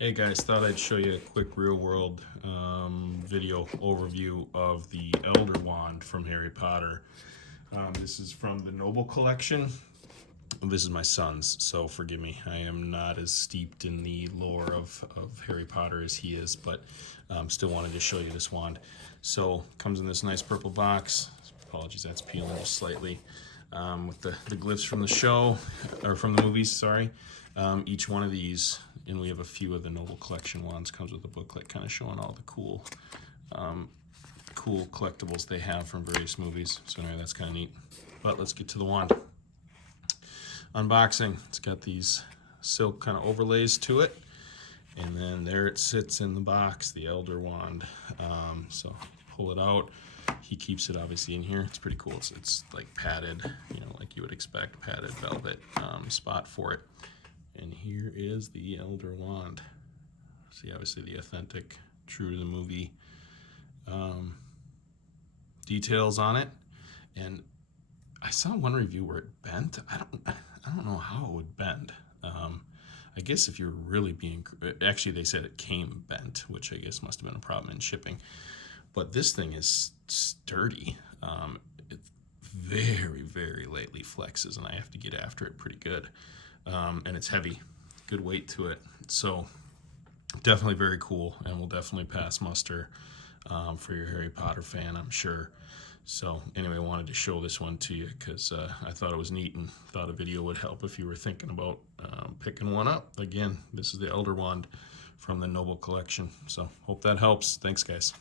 Hey guys, thought I'd show you a quick real world video overview of the Elder Wand from Harry Potter. This is from the Noble Collection. This is my son's, so forgive me. I am not as steeped in the lore of Harry Potter as he is, but still wanted to show you this wand. So, comes in this nice purple box. Apologies, that's peeling just slightly. With the glyphs from the show, or from the movies, sorry. Each one of these, and we have a few of the Noble Collection wands, comes with a booklet kind of showing all the cool collectibles they have from various movies. So anyway, that's kind of neat. But let's get to the wand. Unboxing. It's got these silk kind of overlays to it. And then there it sits in the box, the Elder Wand. So pull it out. He keeps it obviously in here. It's pretty cool. It's like padded, you know, like you would expect, padded velvet spot for it. And here is the Elder Wand. See, obviously the authentic, true to the movie details on it. And I saw one review where it bent. I don't know how it would bend. I guess if you're really being, actually they said it came bent, which I guess must have been a problem in shipping. But this thing is sturdy. It very, very lightly flexes, and I have to get after it pretty good. And it's heavy, good weight to it. So definitely very cool, and will definitely pass muster for your Harry Potter fan, I'm sure. So anyway, I wanted to show this one to you because I thought it was neat and thought a video would help if you were thinking about picking one up. Again, this is the Elder Wand from the Noble Collection. So hope that helps. Thanks, guys.